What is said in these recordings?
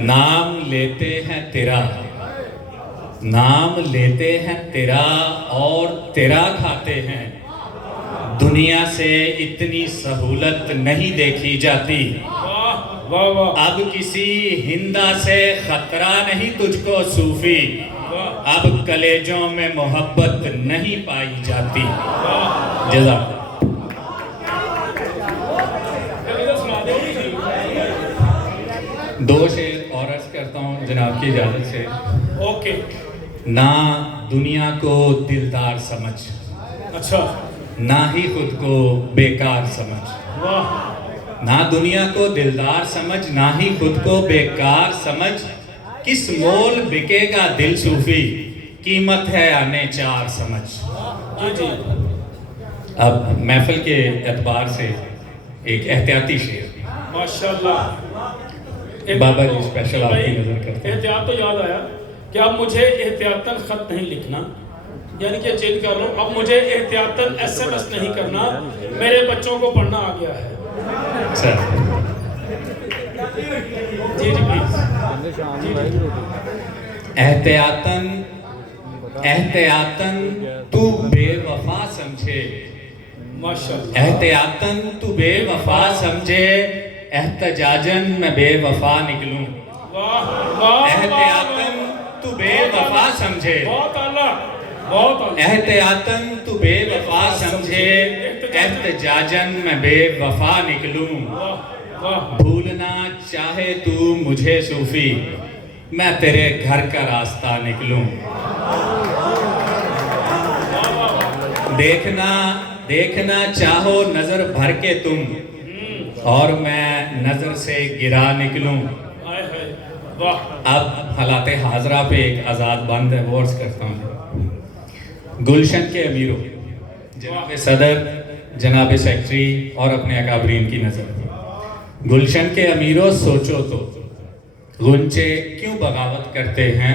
نام لیتے ہیں تیرا، نام لیتے ہیں تیرا اور تیرا کھاتے ہیں، دنیا سے اتنی سہولت نہیں دیکھی جاتی، اب کسی ہندا سے خطرہ نہیں تجھ کو صوفی، اب کلیجوں میں محبت نہیں پائی جاتی۔ جزاک دو شعر اور عرض کرتا ہوں جناب کی اجازت سے۔ اوکے۔ نہ دنیا کو دلدار سمجھ، اچھا، نہ ہی خود کو بیکار سمجھ، نہ دنیا کو دلدار سمجھ، نہ ہی خود کو بیکار سمجھ، کس مول بکے گا دل صوفی، قیمت ہے آنے چار سمجھ۔ جی اب محفل کے اعتبار سے ایک احتیاطی شعر ماشاءاللہ۔ بابا جی اسپیشل آپ کی نظر کرتے ہیں۔ احتیاط تو یاد آیا کہ اب مجھے احتیاطاً خط نہیں لکھنا، یعنی کہ چینج کر لو، اب مجھے احتیاطاً ایس ایم ایس نہیں کرنا، میرے بچوں کو پڑھنا آ گیا ہے۔ اچھا جی پلیز۔ احتیاطاً احتیاطاً تو بے وفا سمجھے، ماشاءاللہ۔ احتیاطاً تو بے وفا سمجھے، احتجاجاً میں بے وفا نکلوں، احتیاطاً تو بے وفا سمجھے، بہت اعلیٰ، بہت اعلیٰ۔ احتیاطاً تو بے وفا سمجھے، احتجاجاً میں بے وفا نکلوں، بھولنا چاہے تو مجھے صوفی، میں تیرے گھر کا راستہ نکلوں، دیکھنا چاہو نظر بھر کے تم، اور میں نظر سے گرا نکلوں۔ اب حالات حاضرہ پہ ایک آزاد بند ہے، وہ عرض کرتا ہوں۔ گلشن کے امیروں، جناب صدر، جناب سیکٹری اور اپنے اکابرین کی نظر، گلشن کے امیروں سوچو تو غنچے کیوں بغاوت کرتے ہیں،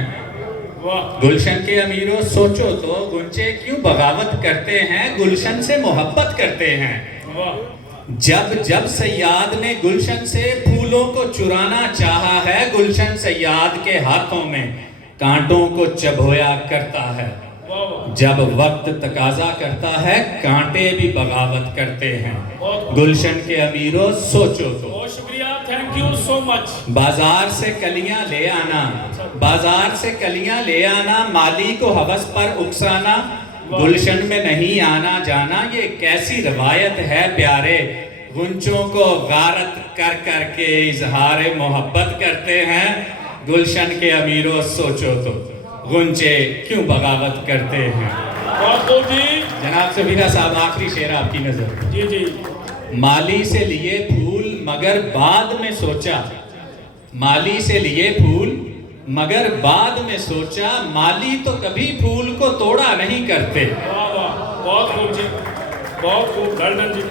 گلشن کے امیروں سوچو تو غنچے کیوں بغاوت کرتے ہیں، گلشن سے محبت کرتے ہیں، جب جب سیاد نے گلشن سے پھولوں کو چرانا چاہا ہے، گلشن سیاد کے ہاتھوں میں کانٹوں کو چبھویا کرتا ہے، جب وقت تقاضا کرتا ہے کانٹے بھی بغاوت کرتے ہیں، گلشن کے امیروں سوچو تو۔ بہت شکریہ، تھینک یو سو مچ۔ بازار سے کلیاں لے آنا، بازار سے کلیاں لے آنا، مالی کو ہوس پر اکسانا، گلشن میں نہیں آنا جانا، یہ کیسی روایت ہے پیارے، غنچوں کو غارت کر کر کے اظہار محبت کرتے ہیں، گلشن کے امیروں سوچو تو غنچے کیوں بغاوت کرتے ہیں۔ جناب سبیرہ صاحب آخری شعر آپ کی نظر۔ جی مالی سے لیے پھول مگر بعد میں سوچا، مالی سے لیے پھول مگر بعد میں سوچا، مالی تو کبھی پھول کو توڑا نہیں کرتے۔ بہت خوب جی، بہت خوب، ویل ڈن جی۔